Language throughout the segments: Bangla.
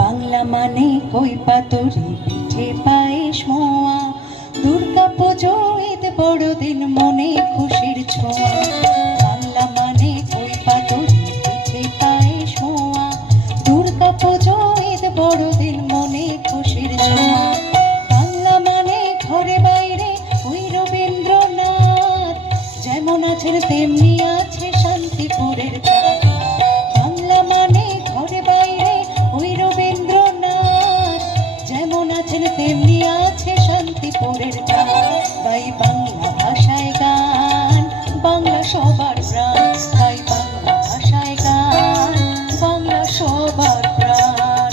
বাংলা মানে কই পাতুরি পিঠে পায়েস মোয়া, দুর্গা পুজো ঈদ বড়দিন মনে খুশির ছোঁয়া। বাংলা মানে কই পাতুরি পিঠে পায়েস মোয়া, দুর্গা পুজো ঈদ বড়দিন মনে খুশির ছোঁয়া। বাংলা মানে ঘরে বাইরে ওই রবীন্দ্রনাথ, যেমন আছেন তেমনি আছে শান্তিপুরের গান। বাংলা মানে ঘরে বাইরে ওই রবীন্দ্রনাথ, যেমন আছেন তেমনি আছে শান্তিপুরের গান। তাই বাংলা ভাষায় গান, বাংলা সবার প্রাণ। তাই বাংলা ভাষায় গান, বাংলা সবার প্রাণ।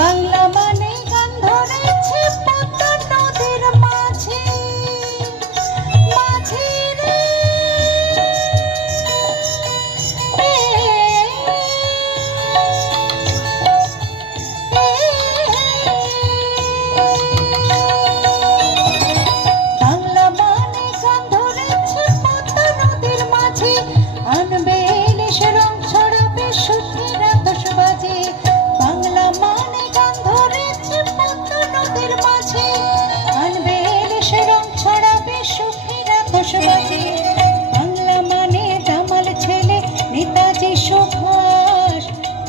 বাংলা মানে গান ধরেছে পদ্মা নদীর মাঝে মাঝে রে, বাংলা মানে গান ধরেছে পদ্মা নদীর মাঝে, আনবে ইলিশে রং ছড়াবে সুখের আতশবাজি। বাংলা মানে গান ধরেছে পদ্মা নদীর মাঝে, আনবে ইলিশে রং ছড়াবে সুখের আতশবাজি। বাংলা মানে দামাল ছেলে নেতাজি সুভাষ,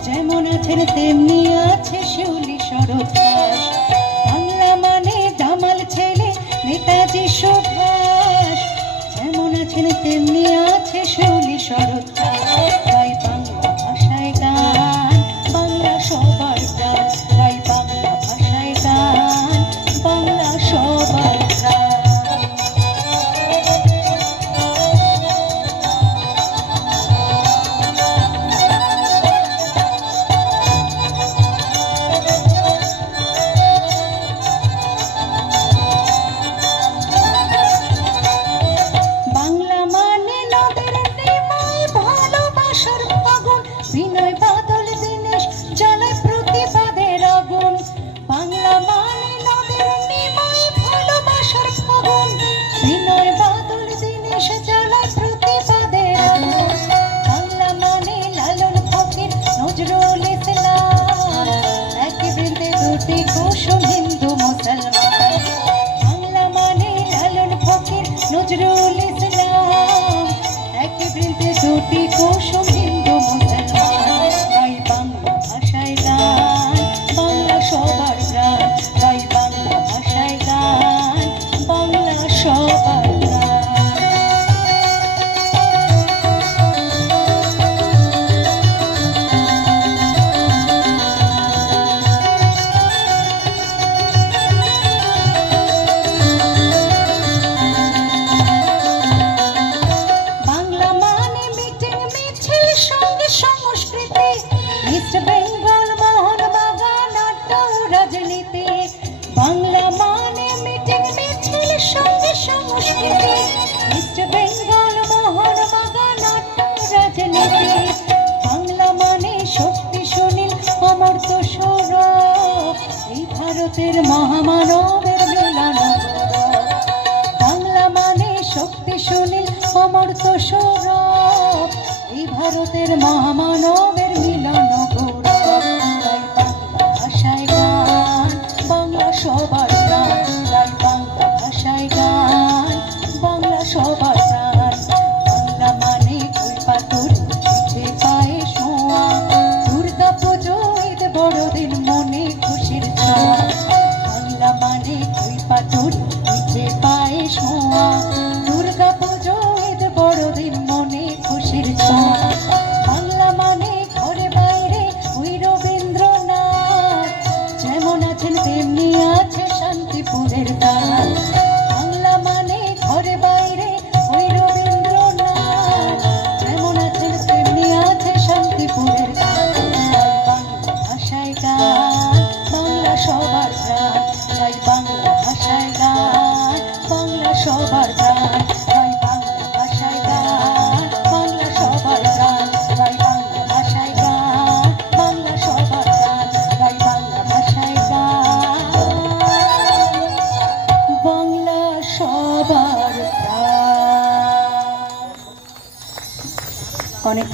যেমন আছেন তেমনি আছে শিউলি শরৎ দাস। বাংলা মানে দামাল ছেলে নেতাজি সুভাষ, যেমন আছেন তেমনি আছে শিউলি শরৎ দাস। তাই বাংলা ভাষায় গান, বাংলা সবার প্রাণ। তাই বাংলা ভাষায় গান, বাংলা সবার প্রাণ। বাংলা মানে নদের নিমাই ভালোবাসার ফাগুন, বিনয় বাদল দীনেশ জ্বালায় প্রতিবাদের আগুন। বাংলা মানে নদের নিমাই ভালোবাসার ফাগুন, বিনয় বাদল দীনেশ জ্বালায় প্রতিবাদের আগুন। বাংলা মানে লালন ফকির নজরুল ইসলাম, একই বৃন্দে দুটি কুসুম হিন্দু মুসলমান। বাংলা মানে লালন ফকির নজরুল ইসলাম, একই বৃন্দে দুটি কুসুম হিন্দু মুসলমান। তাই বাংলা ভাষায় গান, বাংলা সবার প্রাণ। তাই বাংলা ভাষায় গান, বাংলা সবার প্রাণ। বাংলা মানে মিটিং মিছিল সঙ্গে সংস্কৃতি, ইস্ট বেঙ্গল মোহনবাগান আড্ডা ও রাজনীতি। বাংলা মানে মিটিং মিছিল সঙ্গে সংস্কৃতি, ইস্ট বেঙ্গল মোহনবাগান আড্ডা ও রাজনীতি। বাংলা মানে শক্তি সুনীল অমর্ত্য সৌরভ, এই ভারতের মহামানবের মিলন গৌরব। বাংলা মানে শক্তি সুনীল অমর্ত্য সৌরভ, এই ভারতের মহামানবের মিলন গৌরব। তাই বাংলা ভাষায় গান, বাংলা সবার প্রাণ। তাই বাংলা ভাষায় গান, বাংলা সবার প্রাণ। বাংলা মানে কই পাতুরি পিঠে পায়েস মোয়া, দুর্গা পুজো ঈদ বড়দিন মনে খুশির ছোঁয়া। বাংলা মানে কই পাতুরি পিঠে পায়েস মোয়া, দুর্গা পুজো ঈদ বড়দিন মনে খুশির ছোঁয়া। বাংলা মানে ঘরে বাইরে ওই রবীন্দ্রনাথ, যেমন আছেন তেমনি আছে সবার প্রাণ। অনেক